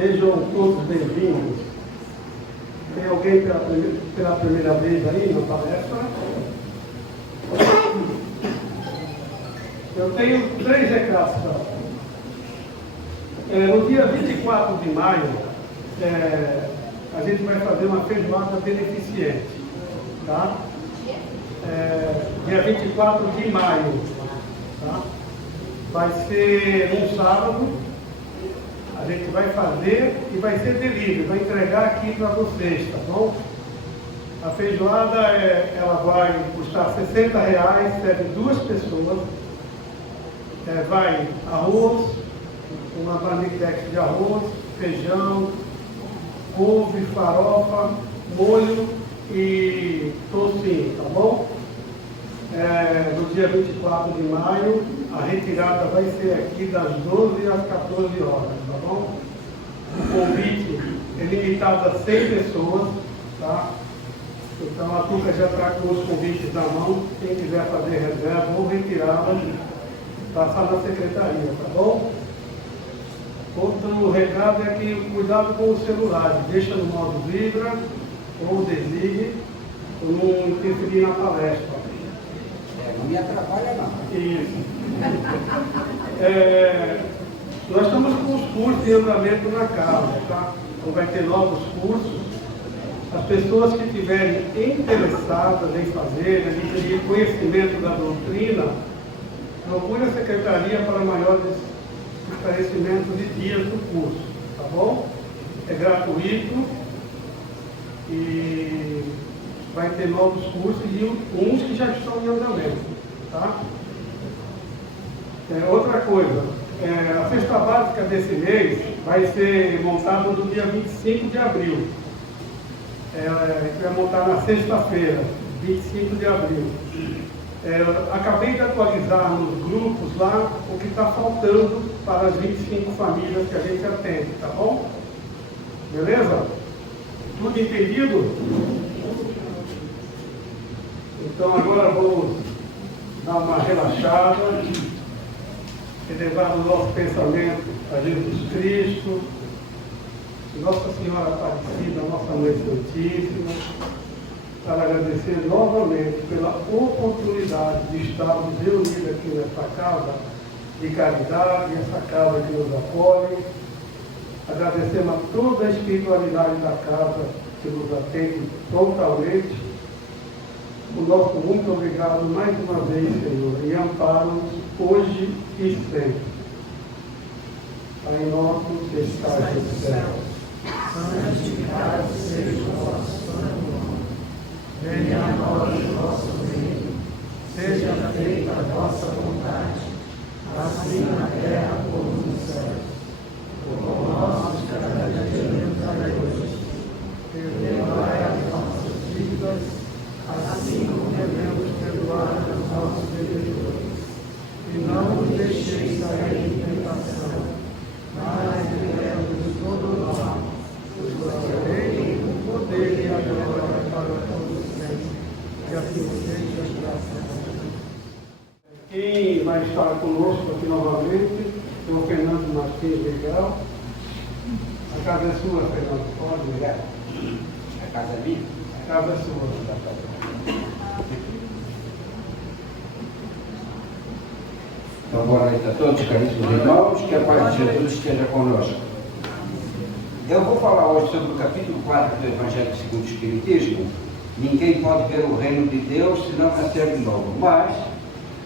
Sejam todos bem-vindos. Tem alguém pela primeira vez aí na palestra? Eu tenho 3 recados para no dia 24 de maio, a gente vai fazer uma feijoada beneficente. Tá? Dia 24 de maio. Tá? Vai ser um sábado. A gente vai fazer e vai ser delivery, vai entregar aqui para vocês, tá bom? A feijoada ela vai custar R$60, serve 2 pessoas. Vai arroz, uma marmitex de arroz, feijão, couve, farofa, molho e tocinho, tá bom? No dia 24 de maio, a retirada vai ser aqui das 12 às 14 horas, tá bom? O convite é limitado a 100 pessoas, tá? Então a Tuca já está com os convites na mão, quem quiser fazer reserva ou retirada, passar na secretaria, tá bom? Outro recado é que cuidado com o celular, deixa no modo vibra ou desligue, para não interferir na palestra. Não me atrapalha não. Isso. Nós estamos com os cursos de andamento na casa, tá? Então vai ter novos cursos. As pessoas que estiverem interessadas em fazer, adquirir conhecimento da doutrina, procure a secretaria para maiores esclarecimentos de dias do curso, tá bom? É gratuito e vai ter novos cursos e uns que já estão em andamento, tá? Outra coisa, a cesta básica desse mês vai ser montada no dia 25 de abril. A gente vai montar na sexta-feira, 25 de abril. Acabei de atualizar nos grupos lá o que está faltando para as 25 famílias que a gente atende, tá bom? Beleza? Tudo entendido? Então agora vamos dar uma relaxada, elevar o nosso pensamento a Jesus Cristo, Nossa Senhora Aparecida, Nossa Mãe Santíssima, para agradecer novamente pela oportunidade de estarmos reunidos aqui nesta casa de caridade, essa casa que nos acolhe. Agradecemos a toda a espiritualidade da casa que nos atende totalmente. O nosso muito obrigado mais uma vez, Senhor, e ampara-nos hoje e sempre. Pai nosso que estás no céu, santificado seja o vosso nome. Venha a nós o vosso reino. Seja feita a vossa vontade, assim na terra como no céu. O pão nosso de cada dia nos dai hoje. Perdoai as nossas dívidas, assim como devemos perdoar aos nossos devedores. E não nos deixeis cair em tentação, mas livrai-nos de todo mal. Pois vosso reino, o poder e a glória para todos sempre. Que assim seja, graças a Deus. Quem vai estar conosco aqui novamente é o Fernando Martins Legal. A casa é sua, Fernando, pode ligar? A casa é minha? A casa é sua. Então, boa noite a todos, caríssimos irmãos, que a paz de Jesus esteja conosco. Eu vou falar hoje sobre o capítulo 4 do Evangelho segundo o Espiritismo. Ninguém pode ver o reino de Deus se não nascer de novo. Mas,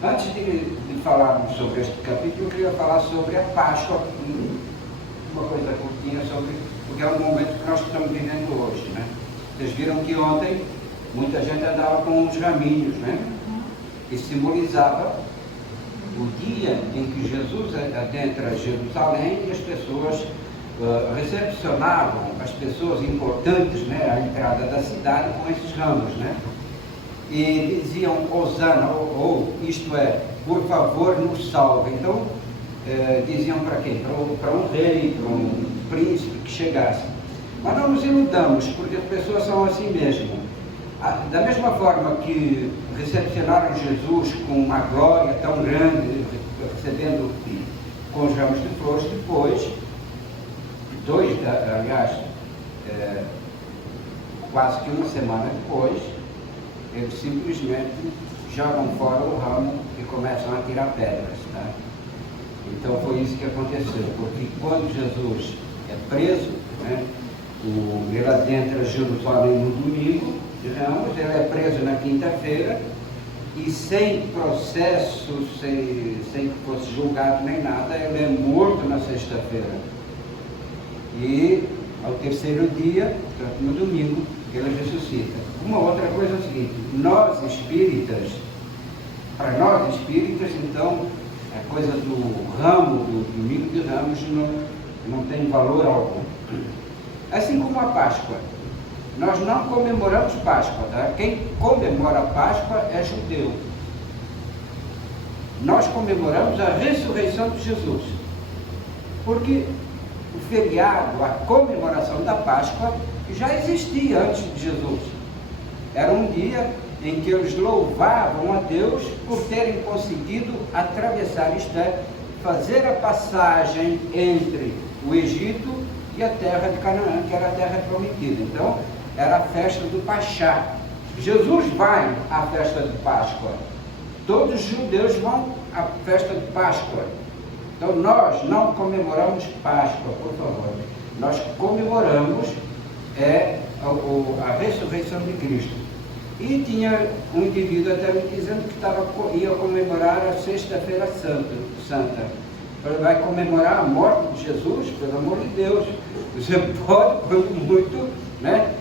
antes de falarmos sobre este capítulo, eu queria falar sobre a Páscoa, uma coisa curtinha sobre, porque é um momento que nós estamos vivendo hoje, né? Vocês viram que ontem muita gente andava com uns raminhos, né? Que simbolizava o dia em que Jesus adentra Jerusalém e as pessoas recepcionavam as pessoas importantes, né, à entrada da cidade com esses ramos, né? E diziam Hosana, ou isto é, por favor nos salve. Então diziam para quem? Para um rei, para um príncipe que chegasse. Mas não nos iludamos, porque as pessoas são assim mesmo. Da mesma forma que recepcionaram Jesus com uma glória tão grande, recebendo com os ramos de flores, depois, 2 aliás, quase que uma semana depois, eles simplesmente jogam fora o ramo e começam a tirar pedras. Tá? Então foi isso que aconteceu, porque quando Jesus é preso, né, ele adentra Jerusalém no domingo de Ramos, ele é preso na quinta-feira, e sem processo, sem que fosse julgado nem nada, ele é morto na sexta-feira. E ao terceiro dia, no domingo, ele ressuscita. Uma outra coisa é o seguinte: nós espíritas, para nós espíritas, então, a coisa do ramo, do domingo de Ramos, não tem valor algum. Assim como a Páscoa. Nós não comemoramos Páscoa, tá? Quem comemora a Páscoa é judeu. Nós comemoramos a ressurreição de Jesus. Porque o feriado, a comemoração da Páscoa, já existia antes de Jesus. Era um dia em que eles louvavam a Deus por terem conseguido atravessar, isto é, fazer a passagem entre o Egito e a terra de Canaã, que era a terra prometida. Então, era a festa do Pachá. Jesus vai à festa de Páscoa. Todos os judeus vão à festa de Páscoa. Então nós não comemoramos Páscoa, por favor. Nós comemoramos a ressurreição de Cristo. E tinha um indivíduo até me dizendo que ia comemorar a Sexta-feira Santa. Vai comemorar a morte de Jesus? Pelo amor de Deus. Você pode, quando muito, né?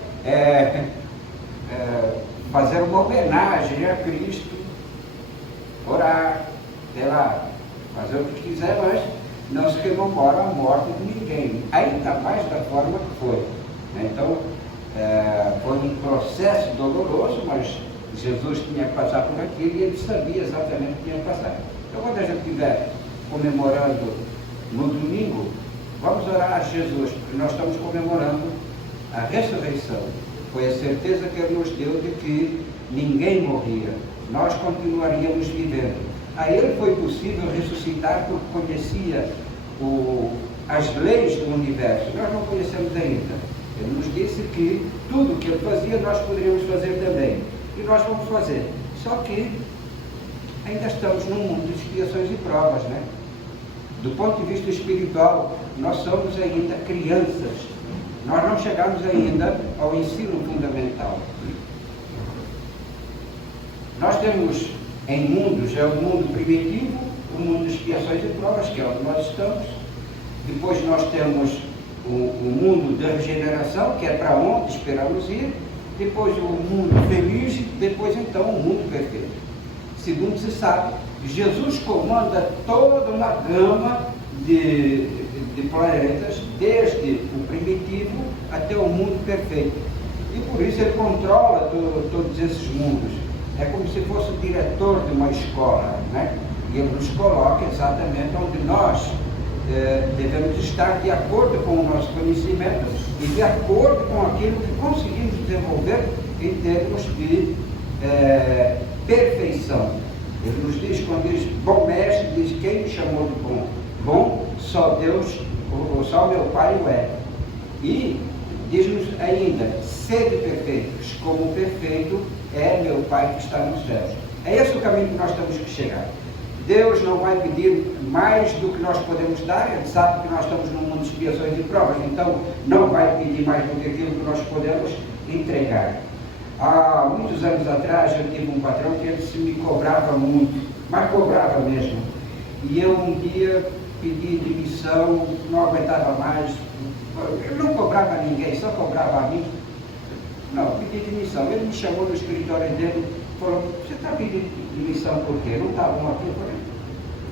Fazer uma homenagem a Cristo, orar, sei lá, fazer o que quiser, mas não se comemora a morte de ninguém, ainda mais da forma que foi. Então, foi um processo doloroso, mas Jesus tinha que passar por aquilo e ele sabia exatamente o que tinha que passar. Então, quando a gente estiver comemorando no domingo, vamos orar a Jesus, porque nós estamos comemorando a ressurreição. Foi a certeza que ele nos deu de que ninguém morria, nós continuaríamos vivendo. A ele foi possível ressuscitar porque conhecia as leis do universo. Nós não conhecemos ainda. Ele nos disse que tudo o que ele fazia nós poderíamos fazer também. E nós vamos fazer. Só que ainda estamos num mundo de expiações e provas, né? Do ponto de vista espiritual, nós somos ainda crianças. Nós não chegamos ainda ao ensino fundamental. Nós temos em mundos, o mundo primitivo, o mundo de expiações e provas, que é onde nós estamos. Depois nós temos o mundo da regeneração, que é para onde esperamos ir. Depois o mundo feliz, depois então o mundo perfeito. Segundo se sabe, Jesus comanda toda uma gama de planetas, desde o primitivo até o mundo perfeito. E por isso ele controla todos esses mundos. É como se fosse o diretor de uma escola, né? E ele nos coloca exatamente onde nós devemos estar de acordo com o nosso conhecimento e de acordo com aquilo que conseguimos desenvolver em termos de perfeição. Ele nos diz, quando diz bom mestre, diz: quem me chamou de bom? Bom, só Deus, só meu Pai o é. E diz-nos ainda: sede perfeitos, como o perfeito é meu Pai que está nos céus. É esse o caminho que nós temos que chegar. Deus não vai pedir mais do que nós podemos dar. Ele sabe que nós estamos num mundo de expiações e provas, então não vai pedir mais do que aquilo que nós podemos entregar. Há muitos anos atrás eu tive um patrão que ele se me cobrava muito, mas cobrava mesmo. E eu um dia pedi demissão, não aguentava mais. Eu não cobrava a ninguém, só cobrava a mim. Não, pedi demissão. Ele me chamou no escritório dele e falou: você está pedindo demissão por quê? Não está bom aqui? Eu falei: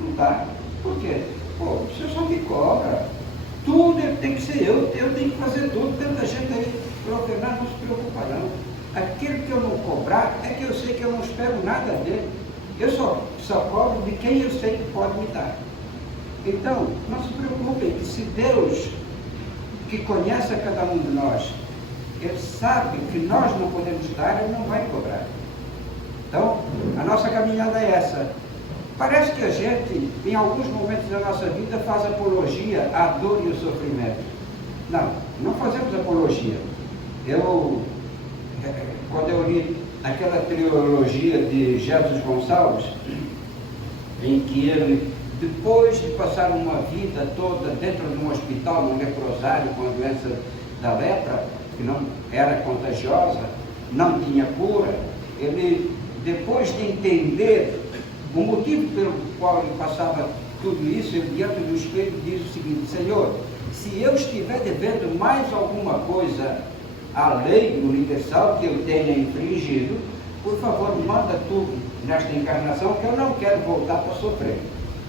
não está. Por quê? Pô, você só me cobra. Tudo tem que ser eu tenho que fazer tudo. Tanta gente aí. Falou: Fernando, não se preocupa não. Aquilo que eu não cobrar é que eu sei que eu não espero nada dele. Eu só cobro de quem eu sei que pode me dar. Então, não se preocupem, que se Deus, que conhece a cada um de nós, Ele sabe que nós não podemos dar, Ele não vai cobrar. Então, a nossa caminhada é essa. Parece que a gente, em alguns momentos da nossa vida, faz apologia à dor e ao sofrimento. Não fazemos apologia. Quando eu li aquela trilogia de Jesus Gonçalves, em que ele, depois de passar uma vida toda dentro de um hospital, num leprosário, com a doença da lepra, que não era contagiosa, não tinha cura, ele, depois de entender o motivo pelo qual ele passava tudo isso, ele diante do espelho diz o seguinte: Senhor, se eu estiver devendo mais alguma coisa à lei universal que eu tenha infringido, por favor, manda tudo nesta encarnação, que eu não quero voltar para sofrer.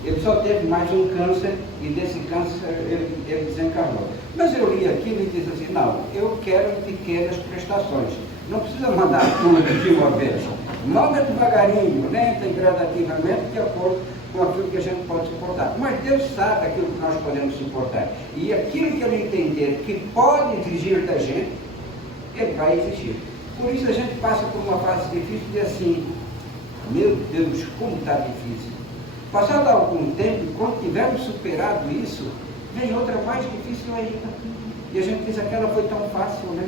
Ele só teve mais um câncer e desse câncer ele desencarnou. Mas eu li aquilo e disse assim: não, eu quero pequenas prestações. Não precisa mandar tudo de uma vez. Manda devagarinho, lenta e gradativamente, de acordo com aquilo que a gente pode suportar. Mas Deus sabe aquilo que nós podemos suportar. E aquilo que Ele entender que pode exigir da gente, Ele vai exigir. Por isso a gente passa por uma fase difícil e assim: meu Deus, como está difícil. Passado algum tempo, quando tivermos superado isso, vem outra mais difícil ainda. E a gente diz: aquela foi tão fácil, né?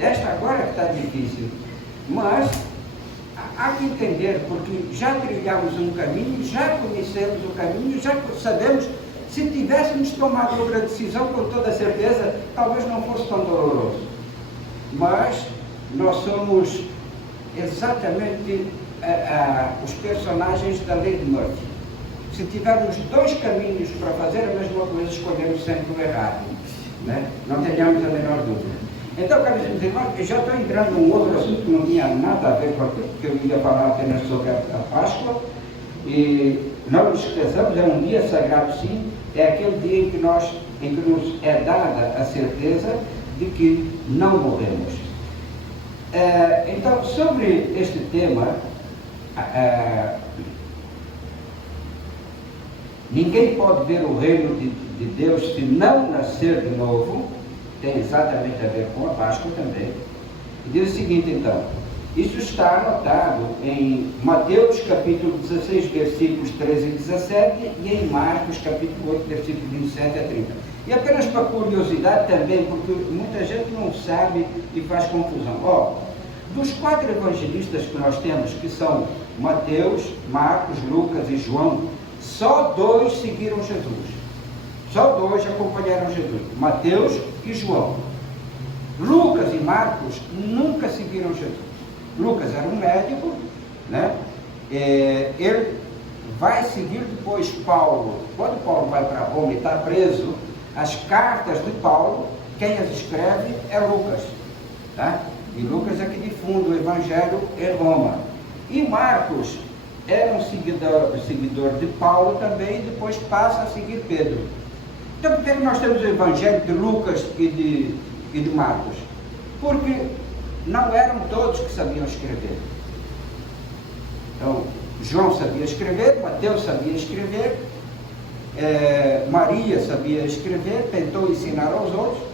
Esta agora está difícil. Mas há que entender, porque já trilhamos um caminho, já conhecemos o caminho, já sabemos. Se tivéssemos tomado outra decisão, com toda certeza, talvez não fosse tão doloroso. Mas nós somos exatamente os personagens da lei de Murphy. Se tivermos dois caminhos para fazer a mesma coisa, escolhemos sempre o errado, né? Não tenhamos a menor dúvida. Então, caríssimos irmãos, eu já estou entrando num outro assunto que não tinha nada a ver com aquilo, porque eu ia falar apenas sobre a Páscoa. E não nos esqueçamos, é um dia sagrado, sim, é aquele dia em que nos é dada a certeza de que não morremos. Então, sobre este tema, ninguém pode ver o reino de Deus se não nascer de novo. Tem exatamente a ver com a Páscoa também. E diz o seguinte, então: isso está anotado em Mateus capítulo 16, versículos 13 e 17, e em Marcos capítulo 8, versículos 27 a 30. E apenas para curiosidade também, porque muita gente não sabe e faz confusão. Dos 4 evangelistas que nós temos, que são Mateus, Marcos, Lucas e João, só 2 seguiram Jesus. Só 2 acompanharam Jesus, Mateus e João. Lucas e Marcos nunca seguiram Jesus. Lucas era um médico, né? Ele vai seguir depois Paulo. Quando Paulo vai para Roma e está preso, as cartas de Paulo, quem as escreve é Lucas, tá? E Lucas é que difunde o Evangelho em Roma. E Marcos era um seguidor de Paulo também, e depois passa a seguir Pedro. Então, por que nós temos o Evangelho de Lucas e de Marcos? Porque não eram todos que sabiam escrever. Então, João sabia escrever, Mateus sabia escrever, Maria sabia escrever, tentou ensinar aos outros.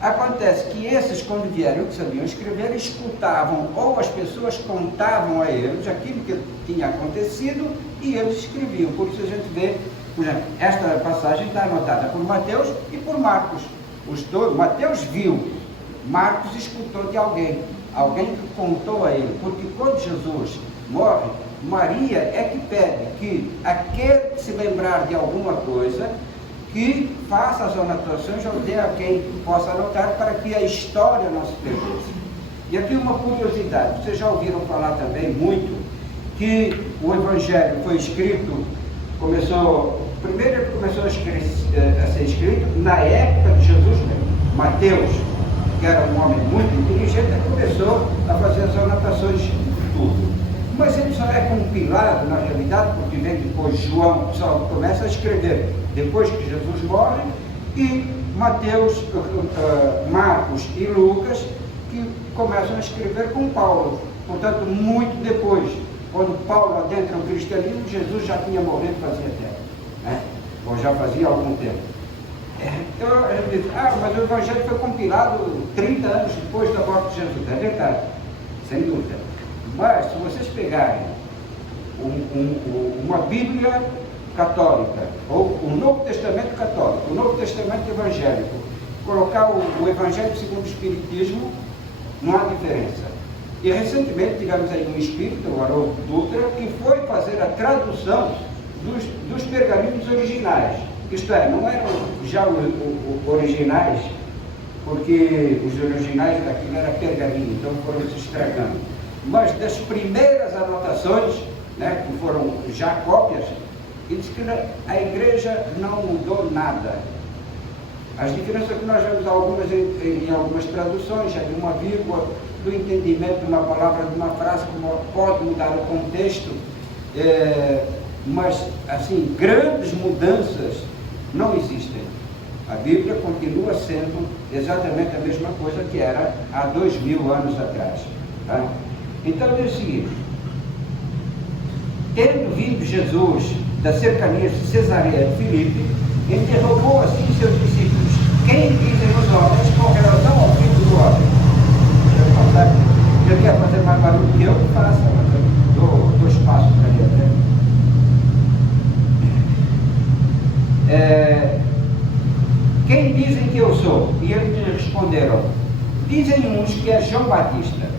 Acontece que esses, quando vieram que sabiam escrever, escutavam, ou as pessoas contavam a eles aquilo que tinha acontecido e eles escreviam. Por isso a gente vê, por exemplo, esta passagem está anotada por Mateus e por Marcos. Os dois, Mateus viu, Marcos escutou de alguém que contou a ele. Porque quando Jesus morre, Maria é que pede que aquele que se lembrar de alguma coisa, que faça as anotações ou dê a quem possa anotar, para que a história não se perca. E aqui uma curiosidade: vocês já ouviram falar também muito que o Evangelho foi escrito, primeiro ele começou a ser escrito na época de Jesus mesmo. Mateus, que era um homem muito inteligente, começou a fazer as anotações de tudo. Mas ele só é compilado, na realidade, porque vem depois João, só começa a escrever depois que Jesus morre, e Mateus, Marcos e Lucas, que começam a escrever com Paulo. Portanto, muito depois, quando Paulo adentra o cristianismo, Jesus já tinha morrido fazia tempo, né? Ou já fazia algum tempo. Então, a gente diz: mas o Evangelho foi compilado 30 anos depois da morte de Jesus. É verdade, sem dúvida. Mas, se vocês pegarem uma Bíblia católica, ou o Novo Testamento católico, o Novo Testamento evangélico, colocar o Evangelho segundo o Espiritismo, não há diferença. E recentemente tivemos aí um espírito, o Haroldo Dutra, que foi fazer a tradução dos pergaminhos originais. Isto é, não eram já os originais, porque os originais daquilo era pergaminho, então foram se estragando. Mas das primeiras anotações, né, que foram já cópias, ele diz que a igreja não mudou nada. As diferenças que nós vemos algumas em algumas traduções, já de uma vírgula, do entendimento de uma palavra, de uma frase, que pode mudar o contexto, mas, assim, grandes mudanças não existem. A Bíblia continua sendo exatamente a mesma coisa que era há 2000 anos atrás. Tá? Então, é o seguinte: tendo vindo Jesus das cercanias de Cesareia de Filipe, interrogou assim seus discípulos: quem dizem os homens com relação ao Filho do Homem? Ele quer fazer mais barulho que eu, que faça, mas eu dou espaço para ele. Quem dizem que eu sou? E eles responderam: dizem uns que é João Batista,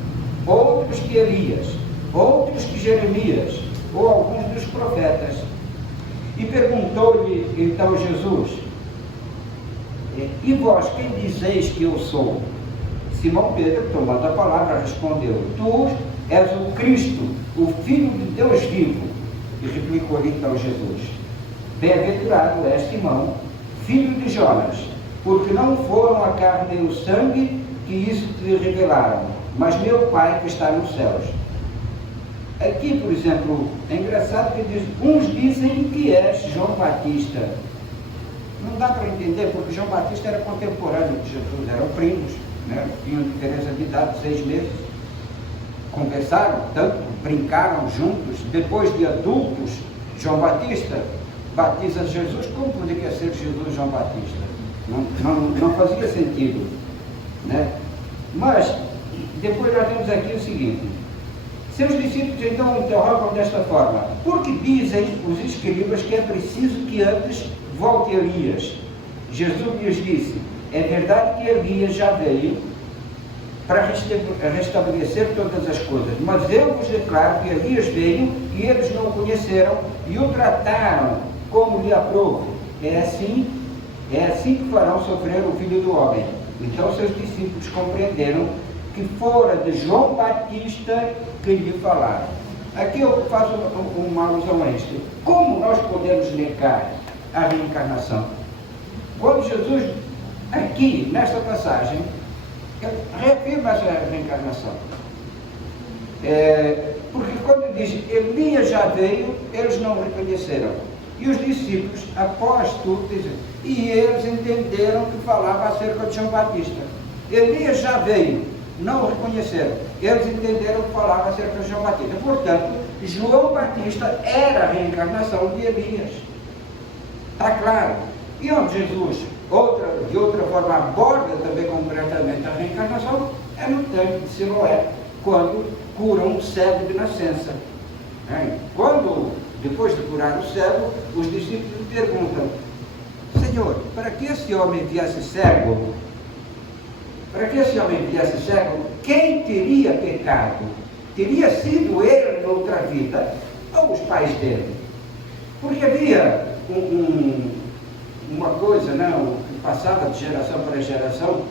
outros que Elias, outros que Jeremias, ou alguns dos profetas. E perguntou-lhe então Jesus: e vós quem dizeis que eu sou? Simão Pedro, tomando a palavra, respondeu: tu és o Cristo, o Filho de Deus vivo. E replicou-lhe então Jesus: bem-aventurado és Simão, filho de Jonas, porque não foram a carne e o sangue que isso te revelaram, mas meu Pai que está nos céus. Aqui, por exemplo, é engraçado que diz: uns dizem que és João Batista. Não dá para entender, porque João Batista era contemporâneo de Jesus, eram primos, né? Tinham diferença de idade, 6 meses. Conversaram tanto, brincaram juntos. Depois de adultos, João Batista batiza Jesus. Como poderia ser Jesus João Batista? Não fazia sentido, né? Mas depois nós temos aqui o seguinte: seus discípulos então interrogam desta forma: por que dizem os escribas que é preciso que antes volte Elias? Jesus lhes disse: é verdade que Elias já veio para restabelecer todas as coisas, mas eu vos declaro que Elias veio e eles não o conheceram e o trataram como lhe aprouve. É assim que farão sofrer o Filho do Homem. Então seus discípulos compreenderam que fora de João Batista que lhe falaram. Aqui eu faço uma alusão a isto. Como nós podemos negar a reencarnação? Quando Jesus, aqui nesta passagem, reafirma essa reencarnação. Porque quando diz Elias já veio, eles não reconheceram. E os discípulos, após tudo, dizem, e eles entenderam que falava acerca de João Batista. Elias já veio, não o reconheceram. Eles entenderam que falava acerca de João Batista. Portanto, João Batista era a reencarnação de Elias. Está claro? E onde Jesus, de outra forma, aborda também concretamente a reencarnação, é no tanque de Siloé, quando curam um cego de nascença. Quando, depois de curar o cego, os discípulos perguntam: Senhor, para que esse homem viesse cego? Para que esse homem viesse cego, quem teria pecado? Teria sido ele noutra vida ou os pais dele? Porque havia uma coisa, não, que passava de geração para geração,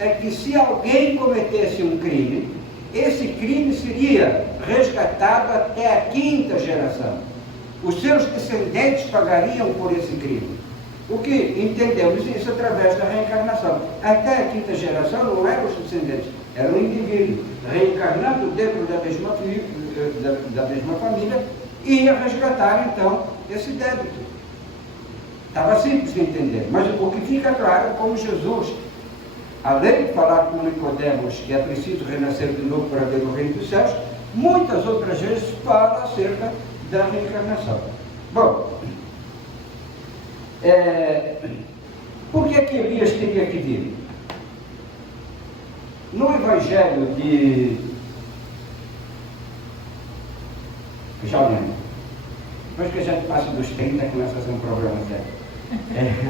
é que se alguém cometesse um crime, esse crime seria resgatado até a 5ª geração. Os seus descendentes pagariam por esse crime. O que entendemos isso através da reencarnação. Até a 5ª geração não eram os descendentes, era um indivíduo reencarnando dentro da mesma família e ia resgatar então esse débito. Estava simples de entender, mas o que fica claro é como Jesus, além de falar com Nicodemos que é preciso renascer de novo para ver o reino dos céus, muitas outras vezes fala acerca da reencarnação. Bom, por que Elias teria que vir? No Evangelho de... já lembro. Depois que a gente passa dos 30, começa a ser um problema sério.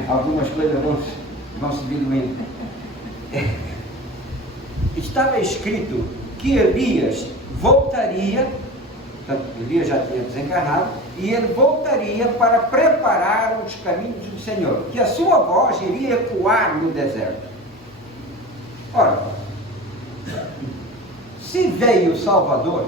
Algumas coisas vão se diluindo. Estava escrito que Elias voltaria, portanto, Elias já tinha desencarnado, e ele voltaria para preparar os caminhos do Senhor, que a sua voz iria ecoar no deserto. Ora, se veio o Salvador,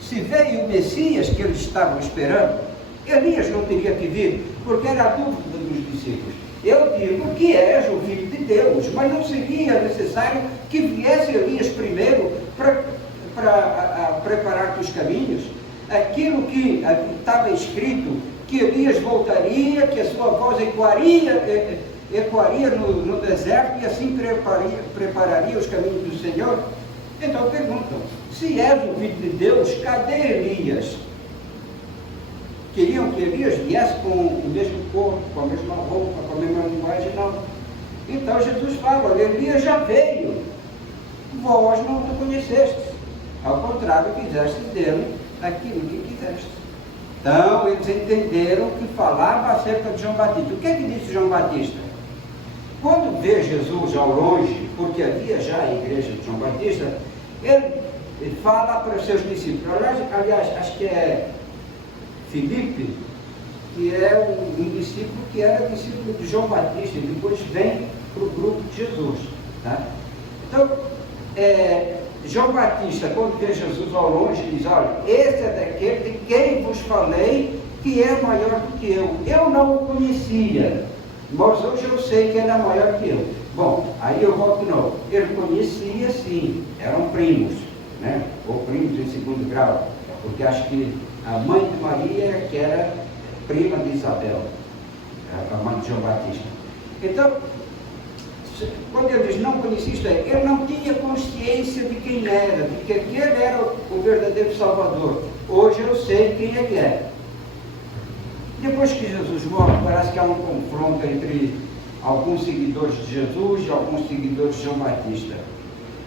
se veio o Messias que eles estavam esperando, Elias não teria que vir, porque era a dúvida dos discípulos. Eu digo que és o Filho de Deus, mas não seria necessário que viesse Elias primeiro para preparar os caminhos? Aquilo que estava escrito, que Elias voltaria, que a sua voz ecoaria no deserto e assim prepararia os caminhos do Senhor. Então perguntam, se és o Filho de Deus, cadê Elias? Queriam que Elias viesse com o mesmo corpo, com a mesma roupa, com a mesma linguagem? Não. Então Jesus fala, olha, Elias já veio, vós não o conhecestes, ao contrário, fizeste dele aquilo que quiseste. Então eles entenderam que falava acerca de João Batista. O que é que disse João Batista? Quando vê Jesus ao longe, porque havia já a igreja de João Batista, ele fala para os seus discípulos. Aliás, acho que é Filipe, que é um discípulo que era discípulo de João Batista, e depois vem para o grupo de Jesus. Tá? Então, João Batista, quando vê Jesus ao longe, diz, olha, esse é daquele de quem vos falei, que é maior do que eu. Eu não o conhecia, mas hoje eu sei que ele é maior que eu. Bom, aí eu volto de novo. Ele conhecia, sim, eram primos, né? Ou primos em segundo grau, porque acho que a mãe de Maria, que era prima de Isabel, a mãe de João Batista. Então, quando ele diz, não conhecia isto, ele não tinha consciência de quem era, de que aquele era o verdadeiro Salvador. Hoje eu sei quem ele é. Depois que Jesus morre, parece que há um confronto entre alguns seguidores de Jesus e alguns seguidores de João Batista.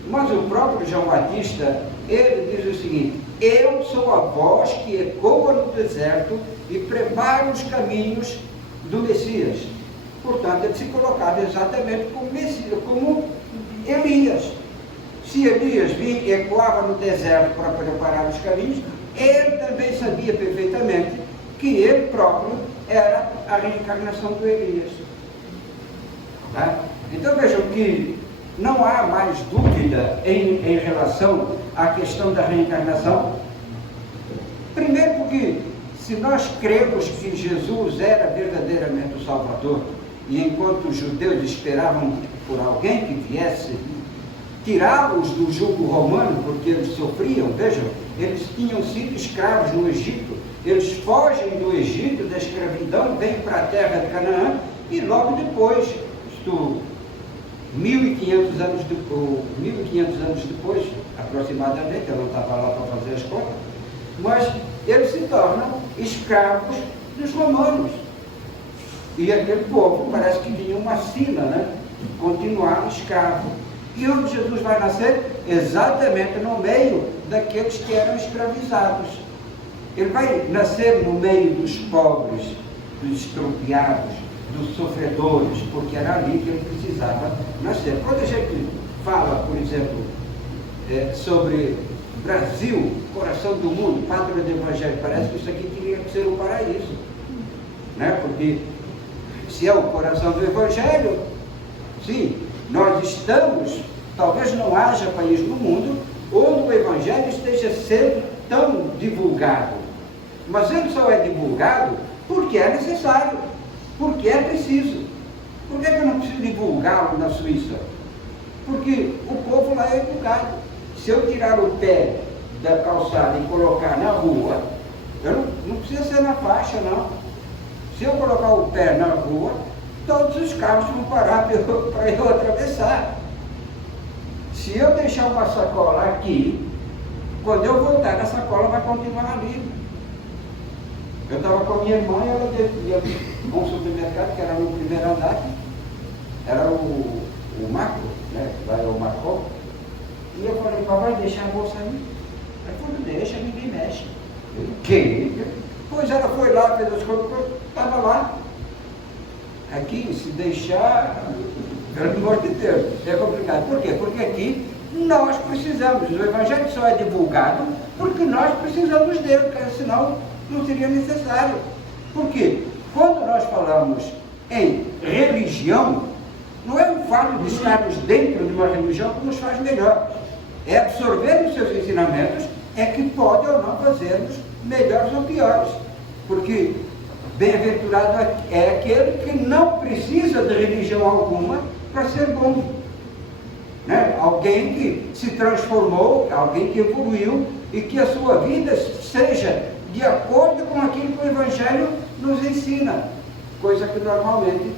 Mas o próprio João Batista, ele diz o seguinte, eu sou a voz que ecoa no deserto e prepara os caminhos do Messias. Portanto, ele se colocava exatamente como Messias, como Elias. Se Elias vinha e ecoava no deserto para preparar os caminhos, ele também sabia perfeitamente que ele próprio era a reencarnação do Elias. Tá? Então vejam que não há mais dúvida em relação à questão da reencarnação. Primeiro porque, se nós cremos que Jesus era verdadeiramente o Salvador, e enquanto os judeus esperavam por alguém que viesse tirá-los do jugo romano, porque eles sofriam, vejam, eles tinham sido escravos no Egito, eles fogem do Egito, da escravidão, vêm para a terra de Canaã, e logo depois, 1500 anos depois, aproximadamente, eu não estava lá para fazer as contas, mas eles se tornam escravos dos romanos. E aquele povo parece que tinha uma sina, né? Continuar escravo. E onde Jesus vai nascer? Exatamente no meio daqueles que eram escravizados. Ele vai nascer no meio dos pobres, dos estropiados, dos sofredores, porque era ali que ele precisava nascer. Quando a gente fala, por exemplo, sobre Brasil, coração do mundo, pátria do Evangelho, parece que isso aqui teria que ser o paraíso, né? Porque se é o coração do Evangelho, sim, nós estamos, talvez não haja país no mundo onde o Evangelho esteja sendo tão divulgado, mas ele só é divulgado porque é necessário, porque é preciso. Por que eu não preciso divulgá-lo na Suíça? Porque o povo lá é educado. Se eu tirar o pé da calçada e colocar na rua, eu não precisa ser na faixa, não. Se eu colocar o pé na rua, todos os carros vão parar para eu atravessar. Se eu deixar uma sacola aqui, quando eu voltar, a sacola vai continuar ali. Eu estava com a minha irmã e ela ia a um supermercado que era no primeiro andar, era o Macro, né? Vai ao Macro. E eu falei, papai, deixa a bolsa aí. Ela falou, deixa, ninguém mexe. Eu, o quê? Pois ela foi lá, fez as coisas, estava lá. Aqui, se deixar, Pelo amor de Deus, é complicado. Por quê? Porque aqui nós precisamos, o Evangelho só é divulgado porque nós precisamos dele, porque senão não seria necessário. Por quê? Quando nós falamos em religião, não é o fato de estarmos dentro de uma religião que nos faz melhor. É absorver os seus ensinamentos, é que pode ou não fazermos melhores ou piores. Porque bem-aventurado é aquele que não precisa de religião alguma para ser bom. Né? Alguém que se transformou, alguém que evoluiu e que a sua vida seja de acordo com aquilo que o Evangelho nos ensina. Coisa que normalmente,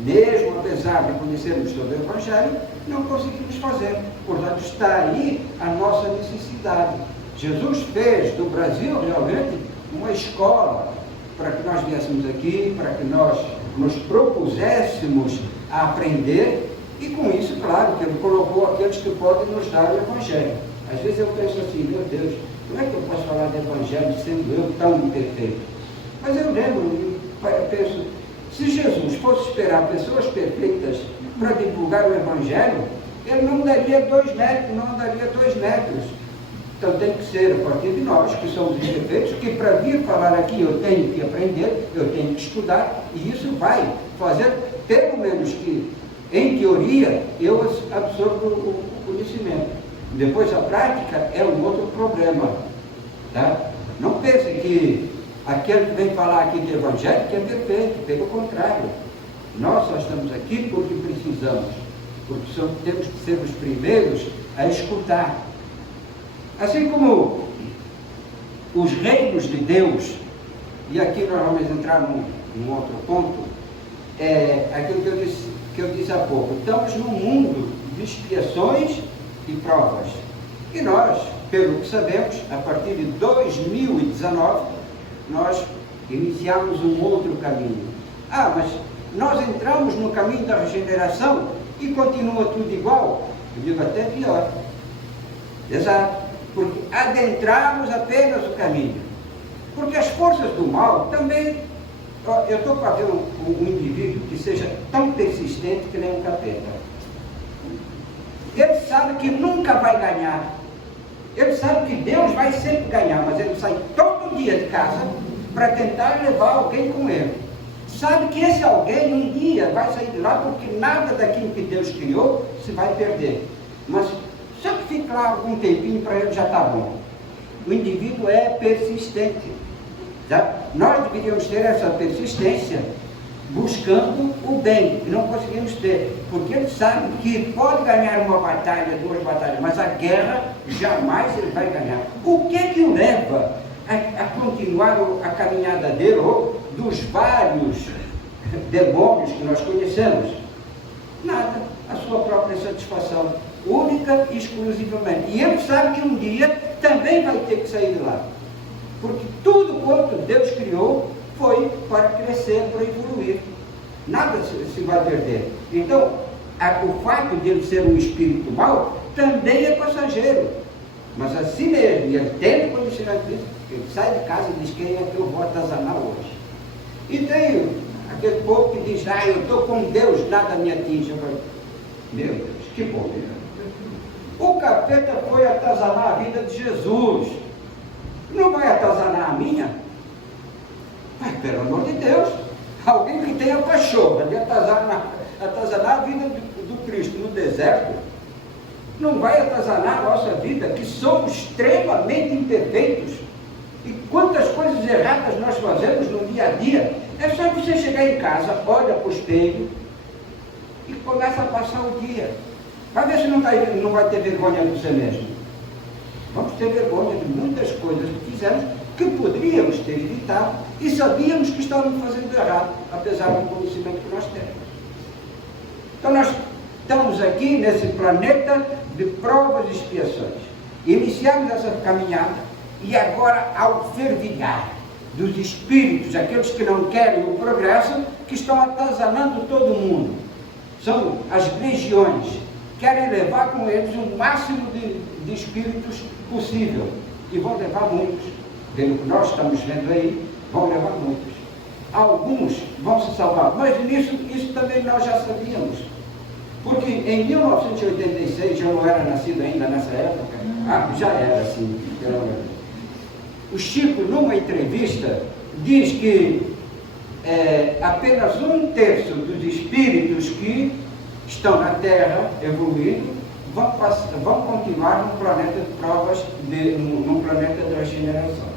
mesmo apesar de conhecermos todo o Evangelho, não conseguimos fazer. Portanto, está aí a nossa necessidade. Jesus fez do Brasil realmente uma escola para que nós viéssemos aqui, para que nós nos propuséssemos a aprender, e com isso, claro, que Ele colocou aqueles que podem nos dar o Evangelho. Às vezes eu penso assim, meu Deus, como é que eu posso falar de Evangelho sendo eu tão imperfeito? Mas eu lembro, eu penso, se Jesus fosse esperar pessoas perfeitas para divulgar o Evangelho, Ele não daria 2 metros, não andaria 2 metros. Então tem que ser a partir de nós, que somos imperfeitos, que para vir falar aqui eu tenho que aprender, eu tenho que estudar, e isso vai fazer, pelo menos que, em teoria, eu absorvo o conhecimento. Depois a prática é um outro problema. Tá? Não pense que aquele que vem falar aqui de Evangelho que é perfeito, pelo contrário. Nós só estamos aqui porque precisamos, porque temos que ser os primeiros a escutar. Assim como os reinos de Deus, e aqui nós vamos entrar num outro ponto, é aquilo que eu disse há pouco, estamos num mundo de expiações e provas. E nós, pelo que sabemos, a partir de 2019, nós iniciamos um outro caminho. Ah, mas nós entramos no caminho da regeneração e continua tudo igual? Eu digo até pior. Exato. Porque adentramos apenas o caminho. Porque as forças do mal também... Eu estou para ver um indivíduo que seja tão persistente que nem um capeta. Ele sabe que nunca vai ganhar. Ele sabe que Deus vai sempre ganhar, mas ele sai todo dia de casa para tentar levar alguém com ele. Sabe que esse alguém um dia vai sair de lá porque nada daquilo que Deus criou se vai perder. Mas se eu ficar lá algum tempinho para ele já está bom. O indivíduo é persistente. Tá? Nós deveríamos ter essa persistência buscando o bem, e não conseguimos ter, porque ele sabe que pode ganhar uma batalha, 2 batalhas, mas a guerra jamais ele vai ganhar. O que o leva a continuar a caminhada dele, ou dos vários demônios que nós conhecemos? Nada, a sua própria satisfação, única e exclusivamente. E ele sabe que um dia também vai ter que sair de lá. Porque tudo quanto Deus criou foi para crescer, para evoluir. Nada se vai perder. Então, o fato de ele ser um espírito mau também é passageiro. Mas assim mesmo, e ele tem conhecimento disso, ele sai de casa e diz: quem é que eu vou atazanar hoje? E tem aquele povo que diz: eu estou com Deus, nada me atinge. Meu Deus, que povo! O capeta foi atazanar a vida de Jesus. Não vai atazanar a minha? Mas, pelo amor de Deus, alguém que tenha pachorra de atazanar a vida do Cristo no deserto, não vai atazanar a nossa vida, que somos extremamente imperfeitos. E quantas coisas erradas nós fazemos no dia a dia. É só você chegar em casa, olha para o espelho e começa a passar o dia. Vai ver se não vai ter vergonha de você mesmo. Vamos ter vergonha de muitas coisas que fizemos, que poderíamos ter evitado, e sabíamos que estávamos fazendo errado, apesar do conhecimento que nós temos. Então nós estamos aqui nesse planeta de provas e expiações. Iniciamos essa caminhada, e agora, ao fervilhar dos espíritos, aqueles que não querem o progresso, que estão atazanando todo mundo, são as legiões, querem levar com eles o máximo de espíritos possível, e vão levar muitos, pelo que nós estamos vendo aí, vão levar muitos. Alguns vão se salvar, mas isso também nós já sabíamos. Porque em 1986, eu não era nascido ainda nessa época, já era assim, pelo menos. O Chico, numa entrevista, diz que apenas 1/3 dos espíritos que estão na Terra, evoluindo, vão continuar no planeta de provas, no planeta da regeneração.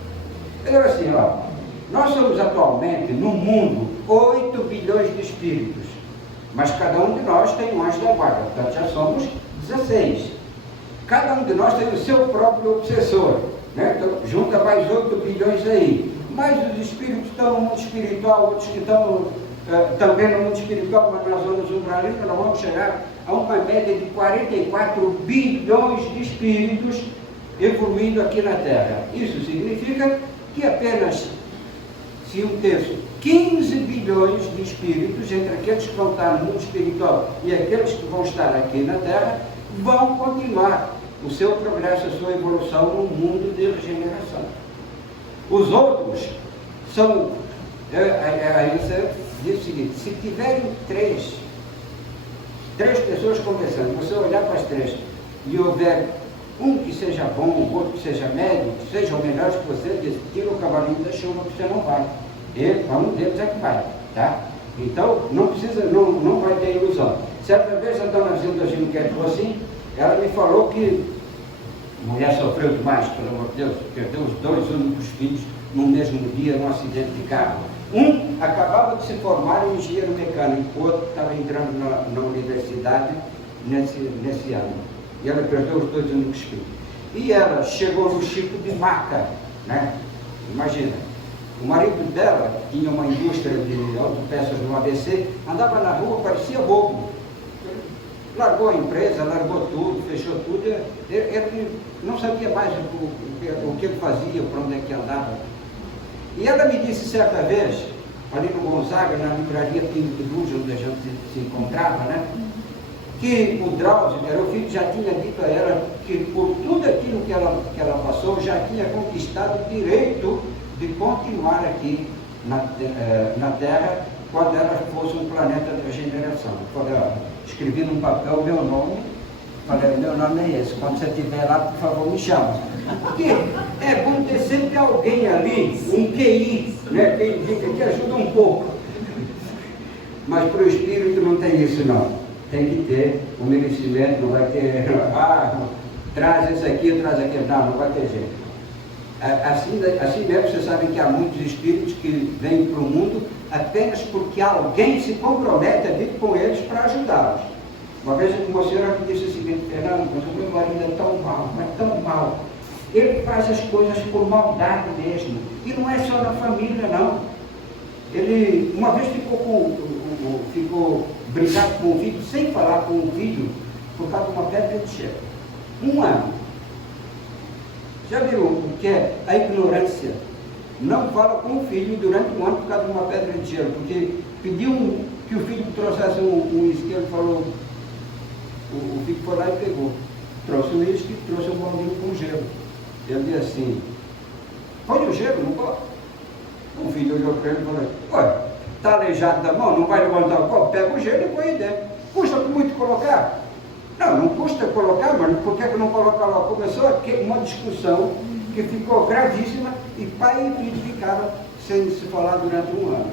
Ele diz assim, ó, nós somos atualmente, no mundo, 8 bilhões de espíritos, mas cada um de nós tem um anjo da guarda, portanto já somos 16. Cada um de nós tem o seu próprio obsessor, né? Então, junta mais 8 bilhões aí. Mas os espíritos estão no mundo espiritual, outros que estão também no mundo espiritual, mas nas zonas umbralinas, nós vamos chegar a uma média de 44 bilhões de espíritos evoluindo aqui na Terra. Isso significa que apenas, se 1/3, 15 bilhões de espíritos, entre aqueles que vão estar no mundo espiritual e aqueles que vão estar aqui na Terra, vão continuar o seu progresso, a sua evolução no mundo de regeneração. Os outros são, aí você diz o seguinte, se tiverem três pessoas conversando, você olhar para as três e houver um que seja bom, o outro que seja médio, que sejam melhores que você, diz, tira o cavalinho da chuva que você não vai. Um deles é que vai, tá? Então, não precisa, não vai ter ilusão. Certa vez a dona Zilda Gilquete falou assim, ela me falou que a mulher sofreu demais, pelo amor de Deus, perdeu os 2 únicos filhos no mesmo dia, num acidente de carro. Um acabava de se formar em engenheiro mecânico, o outro estava entrando na universidade nesse ano. E ela perdeu os 2 únicos filhos. E ela chegou no Chico de maca, né? Imagina, o marido dela tinha uma indústria de autopeças no ABC, andava na rua, parecia bobo. Largou a empresa, largou tudo, fechou tudo, ele não sabia mais o que ele fazia, para onde é que andava. E ela me disse certa vez, ali no Gonzaga, na livraria Pinto de Luz, onde a gente se encontrava, né? Que o Drauzio, que era o filho, já tinha dito a ela que por tudo aquilo que ela passou, já tinha conquistado o direito de continuar aqui na Terra, quando ela fosse um planeta de regeneração. Falei, ó, escrevi num papel meu nome, falei, meu nome é esse, quando você estiver lá, por favor, me chama. Porque é bom ter sempre alguém ali, um QI, né, que ajuda um pouco. Mas para o espírito não tem isso não. Tem que ter o merecimento, não vai ter, traz esse aqui, traz aquele, não vai ter jeito. Assim mesmo, vocês sabem que há muitos espíritos que vêm para o mundo apenas porque alguém se compromete a vir com eles para ajudá-los. Uma vez uma senhora me disse o seguinte, Fernando, mas o meu marido é tão mal, mas tão mal. Ele faz as coisas por maldade mesmo. E não é só na família, não. Ele uma vez ficou brigado com o filho, sem falar com o filho, por causa de uma pedra de gelo. 1 ano. Já viram o que é a ignorância? Não fala com o filho durante 1 ano por causa de uma pedra de gelo, porque pediu que o filho trouxesse um isqueiro, falou, o filho foi lá e pegou. Trouxe o isqueiro, trouxe um bolinho com gelo. Ele disse assim, põe o gelo, não pode? O filho olhou para ele e falou, ué, está aleijado da mão, não vai levantar o copo, pega o gelo e põe aí dentro. Custa muito colocar? Não custa colocar, mas por que não coloca logo? Começou uma discussão que ficou gravíssima e pai e filho ficaram sem se falar durante 1 ano.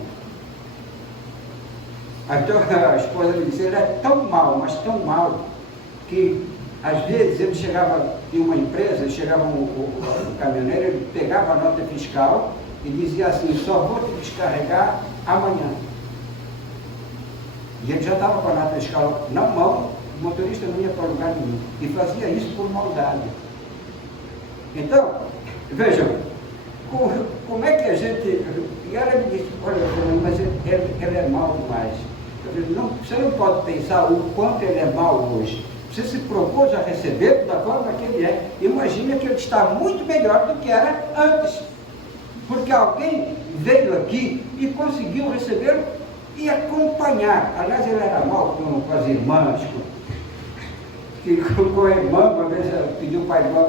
Então a esposa me disse, ele é tão mal, mas tão mal, que às vezes ele chegava em uma empresa, chegava o caminhoneiro, ele pegava a nota fiscal e dizia assim, só vou te descarregar amanhã. E ele já estava com a nota fiscal na mão, o motorista não ia para lugar nenhum. E fazia isso por maldade. Então, vejam, como é que a gente... E ela me disse, olha, mas ele é mal demais. Eu disse, não, você não pode pensar o quanto ele é mal hoje. Você se propôs a receber da forma que ele é. Imagina que ele está muito melhor do que era antes. Porque alguém veio aqui e conseguiu recebê-lo e acompanhar. Aliás, ele era mal com as irmãs, com a irmã, uma vez pediu para a irmã,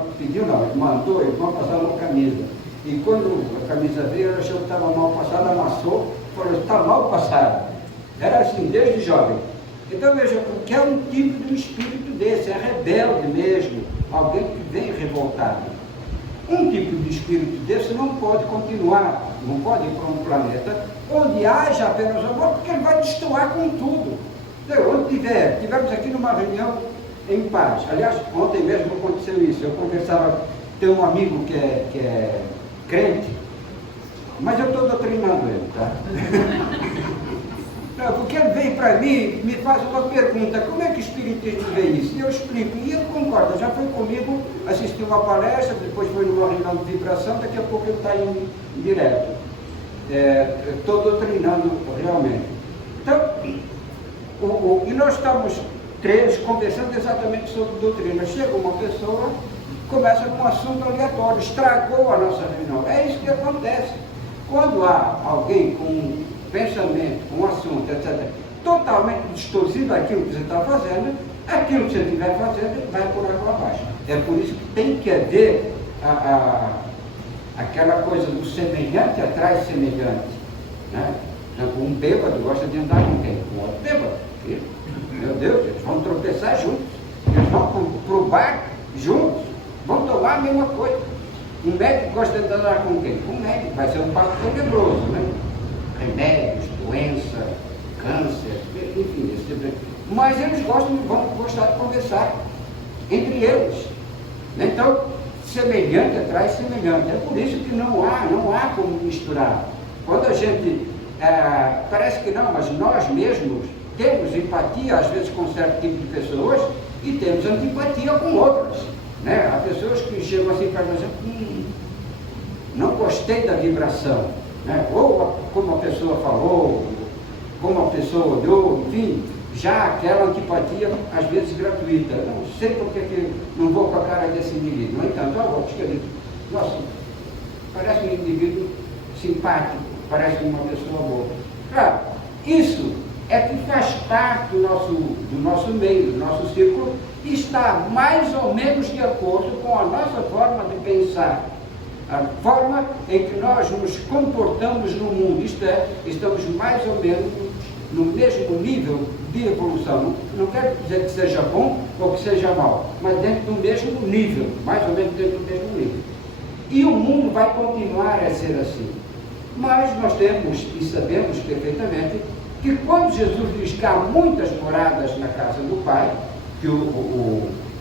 mandou a irmã passar uma camisa. E quando a camisa veio, ela achou que estava mal passada, amassou, falou, está mal passada. Era assim, desde jovem. Então veja, o que é um tipo de um espírito desse? É rebelde mesmo, alguém que vem revoltado. Um tipo de espírito desse não pode continuar, não pode ir para um planeta onde haja apenas amor, porque ele vai destoar com tudo. Então, onde tivemos aqui numa reunião em paz. Aliás, ontem mesmo aconteceu isso. Eu conversava, tem um amigo que é crente, mas eu estou doutrinando ele, tá? Não, porque ele veio para mim, me faz uma pergunta: como é que o Espiritismo vê isso? E eu explico, e ele concorda. Já foi comigo, assistiu uma palestra, depois foi numa reunião de vibração, daqui a pouco ele está indo direto. Estou doutrinando realmente. Então, e nós estamos três conversando exatamente sobre doutrina. Chega uma pessoa, começa com um assunto aleatório, estragou a nossa reunião. É isso que acontece. Quando há alguém com um pensamento, com um assunto, etc., totalmente distorcido daquilo que você está fazendo, aquilo que você estiver fazendo vai por água abaixo. É por isso que tem que haver aquela coisa do semelhante atrai semelhante. Né? Um bêbado gosta de andar com quem? Com outro bêbado. Meu Deus, eles vão tropeçar juntos, eles vão pro bar juntos, vão tomar a mesma coisa. Um médico gosta de andar com quem? Com um médico, vai ser um papo tenebroso, né? Remédios, doença, câncer, enfim, esse tipo de... Mas eles vão gostar de conversar entre eles. Então, semelhante atrai semelhante. É por isso que não há como misturar. Quando a gente, parece que não, mas nós mesmos temos empatia, às vezes, com certo tipo de pessoas e temos antipatia com outras. Né? Há pessoas que chegam assim para nós, não gostei da vibração. Né? Ou como a pessoa falou, como a pessoa olhou, enfim, já aquela antipatia, às vezes gratuita. Não sei porque que não vou com a cara desse indivíduo. No entanto, nossa, parece um indivíduo simpático, parece uma pessoa boa. Claro, isso é que faz parte do nosso meio, do nosso círculo, e está mais ou menos de acordo com a nossa forma de pensar, a forma em que nós nos comportamos no mundo, isto é, estamos mais ou menos no mesmo nível de evolução. Não quero dizer que seja bom ou que seja mal, mas dentro do mesmo nível, mais ou menos dentro do mesmo nível. E o mundo vai continuar a ser assim. Mas nós temos e sabemos perfeitamente que quando Jesus diz que há muitas moradas na casa do Pai,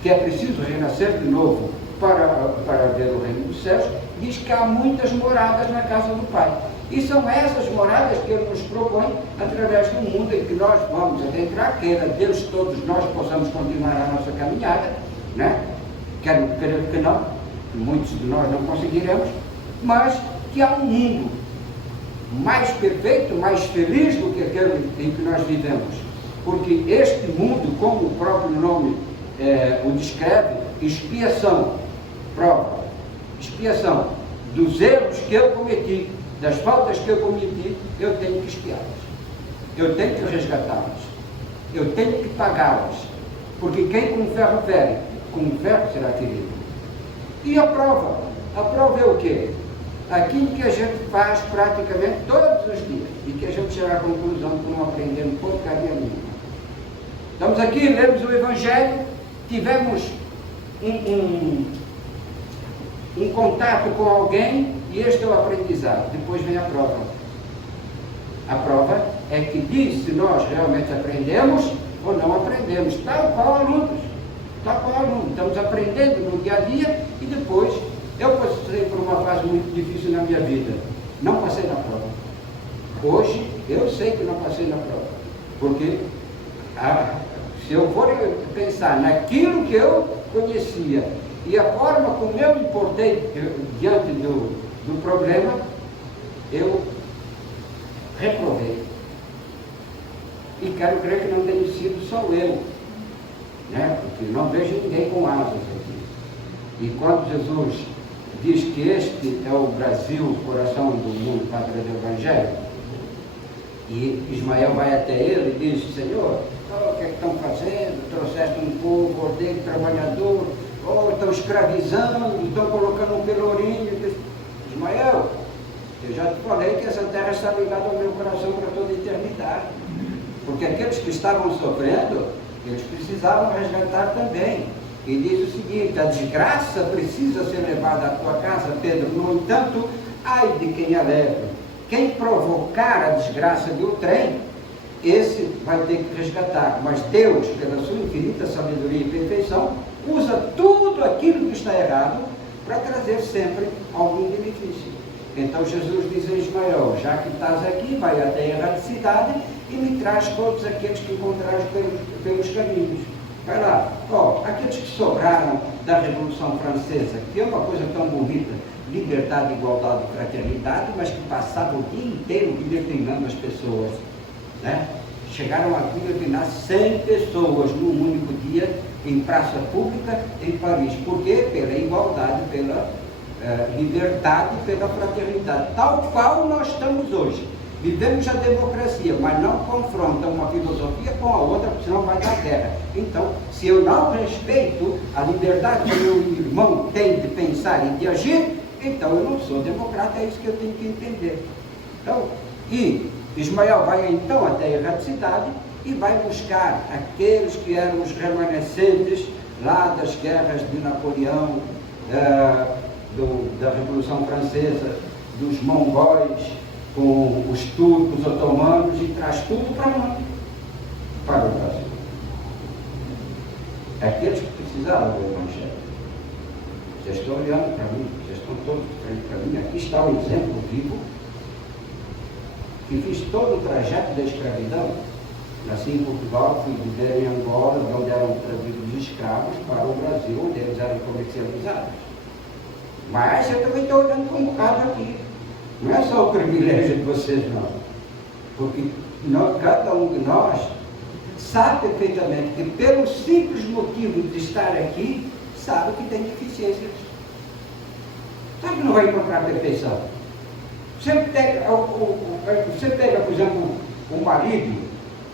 que é preciso renascer de novo para ver o reino dos céus, diz que há muitas moradas na casa do Pai. E são essas moradas que Ele nos propõe através do mundo em que nós vamos adentrar, queira Deus todos nós possamos continuar a nossa caminhada, né? Quero que não, muitos de nós não conseguiremos, mas que há um mundo mais perfeito, mais feliz do que aquele em que nós vivemos. Porque este mundo, como o próprio nome o descreve, expiação, prova, expiação dos erros que eu cometi, das faltas que eu cometi, eu tenho que expiá-las, eu tenho que resgatá-las, eu tenho que pagá-las, porque quem com ferro fere, com ferro será ferido. E a prova é o quê? Aquilo que a gente faz praticamente todos os dias e que a gente chega à conclusão que não aprendemos porcaria nenhuma. Estamos aqui, lemos o Evangelho, tivemos um contato com alguém e este é o aprendizado. Depois vem a prova. A prova é que diz se nós realmente aprendemos ou não aprendemos, tal qual alunos. Estamos aprendendo no dia a dia e depois eu passei por uma fase muito difícil na minha vida. Não passei na prova. Hoje eu sei que não passei na prova. Porque se eu for pensar naquilo que eu conhecia e a forma como eu me portei diante do problema, eu reprovei. E quero crer que não tenha sido só eu, né? Porque não vejo ninguém com asas aqui. E quando Jesus diz que este é o Brasil, o coração do mundo, pátria do Evangelho, e Ismael vai até ele e diz: Senhor, o que é que estão fazendo? Trouxeste um povo ordeiro, trabalhador, estão escravizando, estão colocando um pelourinho. Ismael, eu já te falei que essa terra está ligada ao meu coração para toda a eternidade. porque aqueles que estavam sofrendo, eles precisavam resgatar também. E diz o seguinte: a desgraça precisa ser levada à tua casa, Pedro. No entanto, ai de quem a leva. Quem provocar a desgraça do trem, esse vai ter que resgatar. Mas Deus, pela sua infinita sabedoria e perfeição, usa tudo aquilo que está errado para trazer sempre algum benefício. Então Jesus diz a Ismael: já que estás aqui, vai até a erradicidade e me traz todos aqueles que encontrares pelos caminhos. Vai lá, aqueles que sobraram da Revolução Francesa, que é uma coisa tão bonita, liberdade, igualdade e fraternidade, mas que passava o dia inteiro guilhotinando as pessoas, né? Chegaram a guilhotinar 100 pessoas num único dia em praça pública em Paris. Por quê? Pela igualdade, pela liberdade e pela fraternidade, tal qual nós estamos hoje. Vivemos a democracia, mas não confronta uma filosofia com a outra, porque senão vai dar guerra. Então, se eu não respeito a liberdade que o meu irmão tem de pensar e de agir, então eu não sou democrata. É isso que eu tenho que entender. Então, e Ismael vai então até a erradicidade e vai buscar aqueles que eram os remanescentes lá das guerras de Napoleão, da Revolução Francesa, dos mongóis, com os turcos otomanos, e traz tudo para onde? Para o Brasil. Aqueles que precisavam do Evangelho. Vocês estão olhando para mim, vocês estão todos para mim. Aqui está o exemplo vivo, que fiz todo o trajeto da escravidão. Nasci em Portugal, fui viver em Angola, onde eram trazidos escravos para o Brasil, onde eles eram comercializados. Mas eu também estou olhando para um bocado aqui. Não é só o privilégio de vocês, não. Porque cada um de nós sabe perfeitamente que, pelo simples motivo de estar aqui, sabe que tem deficiências. Sabe que não vai encontrar perfeição. Você pega, por exemplo, o marido,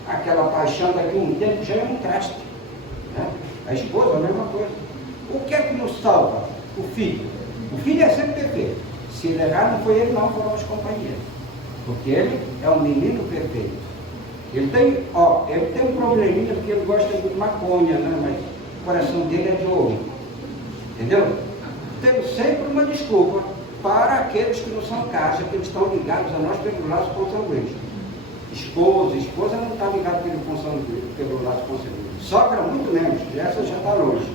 aquela paixão daqui a um tempo já é um traste. Né? A esposa, a mesma coisa. O que é que nos salva? O filho. O filho é sempre perfeito. Se ele errar, não foi ele, não, foram os companheiros. Porque ele é um menino perfeito. Ele tem um probleminha, porque ele gosta de maconha, né? Mas o coração dele é de ouro. Entendeu? Temos sempre uma desculpa para aqueles que não são casa, que eles estão ligados a nós pelo laço consanguíneo. Esposa não está ligada pelo laço consanguíneo. Sogra muito menos, essa já está longe.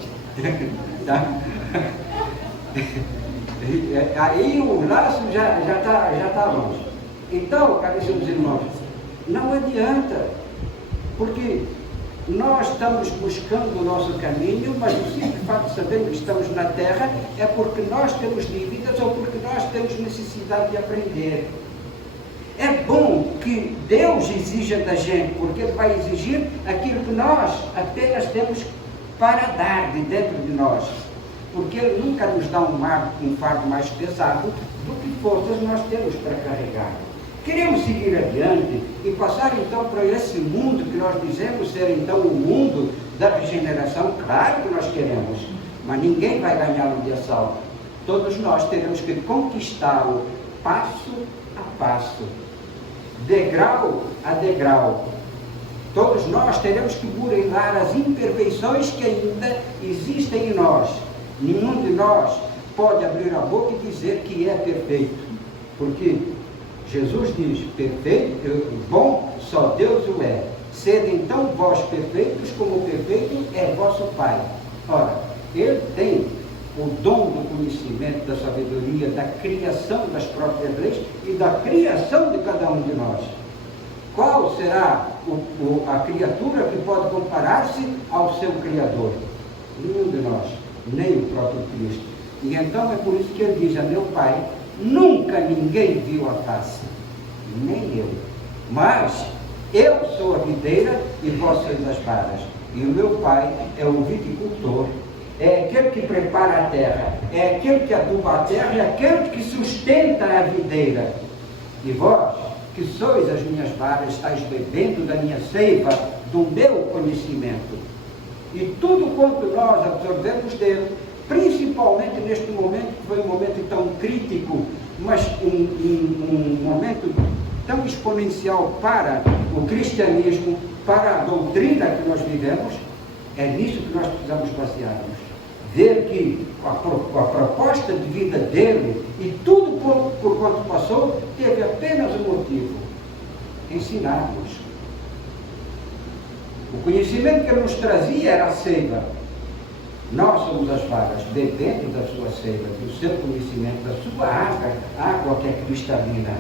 Tá? Aí o laço já está longe. Então, caríssimos irmãos, não adianta, porque nós estamos buscando o nosso caminho, mas o simples fato de saber que estamos na Terra é porque nós temos dívidas ou porque nós temos necessidade de aprender. É bom que Deus exija da gente, porque Ele vai exigir aquilo que nós apenas temos para dar de dentro de nós. Porque Ele nunca nos dá um fardo mais pesado do que forças nós temos para carregar. Queremos seguir adiante e passar então para esse mundo que nós dizemos ser então o mundo da regeneração. Claro que nós queremos, mas ninguém vai ganhar no dia salvo. Todos nós teremos que conquistá-lo passo a passo, degrau a degrau. Todos nós teremos que burilar as imperfeições que ainda existem em nós. Nenhum de nós pode abrir a boca e dizer que é perfeito, porque Jesus diz: perfeito, bom, só Deus o é. Sede então vós perfeitos, como perfeito é vosso Pai. Ora, Ele tem o dom do conhecimento, da sabedoria, da criação das próprias leis e da criação de cada um de nós. Qual será a criatura que pode comparar-se ao seu Criador? Nenhum de nós, nem o próprio Cristo. E então é por isso que Ele diz: a meu Pai nunca ninguém viu a face, nem eu. Mas eu sou a videira e vós sois as varas. E o meu Pai é o viticultor, é aquele que prepara a terra, é aquele que aduba a terra, é aquele que sustenta a videira. E vós, que sois as minhas varas, estáis bebendo da minha seiva, do meu conhecimento. E tudo quanto nós absorvemos dele, principalmente neste momento, que foi um momento tão crítico, mas um momento tão exponencial para o cristianismo, para a doutrina que nós vivemos, é nisso que nós precisamos basear-nos. Ver que a proposta de vida dele e tudo por quanto passou, teve apenas um motivo: ensinar-nos. O conhecimento que ele nos trazia era a seiva. Nós somos as vagas, bebendo da sua seiva, do seu conhecimento, da sua água que é cristalina.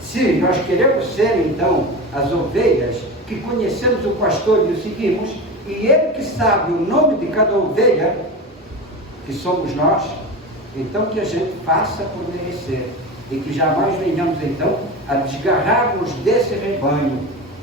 Se nós queremos ser, então, as ovelhas que conhecemos o pastor e o seguimos, e ele que sabe o nome de cada ovelha, que somos nós, então que a gente faça por merecer, e que jamais venhamos, então, a desgarrar-nos desse rebanho,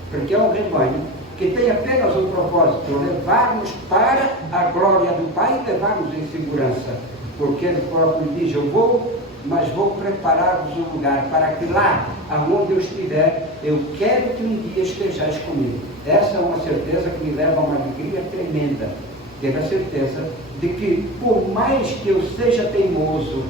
porque é um rebanho que tem apenas um propósito: levar-nos para a glória do Pai e levar-nos em segurança, porque ele próprio diz: eu vou, mas vou preparar-vos um lugar, para que lá, aonde eu estiver, eu quero que um dia estejais comigo. Essa é uma certeza que me leva a uma alegria tremenda, ter a certeza de que, por mais que eu seja teimoso,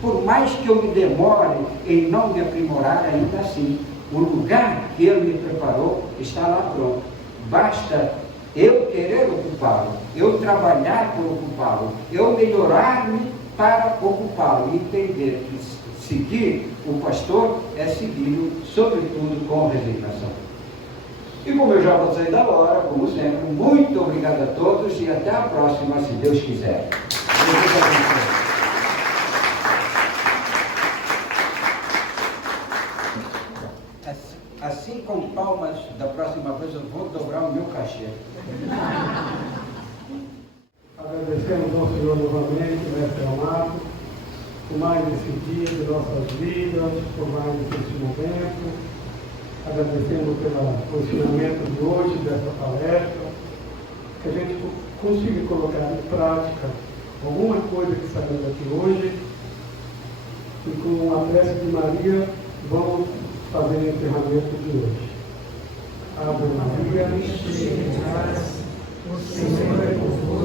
por mais que eu me demore em não me aprimorar, ainda assim, o lugar que ele me preparou está lá pronto. Basta eu querer ocupá-lo, eu trabalhar por ocupá-lo, eu melhorar-me para ocupá-lo e entender que seguir o pastor é segui-lo, sobretudo, com resignação. E como eu já passei da hora, como sempre, muito obrigado a todos e até a próxima, se Deus quiser. Assim, com palmas, da próxima vez eu vou dobrar o meu cachê. Agradecemos ao Senhor novamente, mestre amado, por mais esse dia de nossas vidas, por mais esse momento. Agradecemos pelo ensinamento de hoje, dessa palestra, que a gente consiga colocar em prática alguma coisa que saímos aqui hoje, e com a prece de Maria vamos fazer o encerramento de hoje. Ave Maria, cheia de graça, o Senhor é convosco.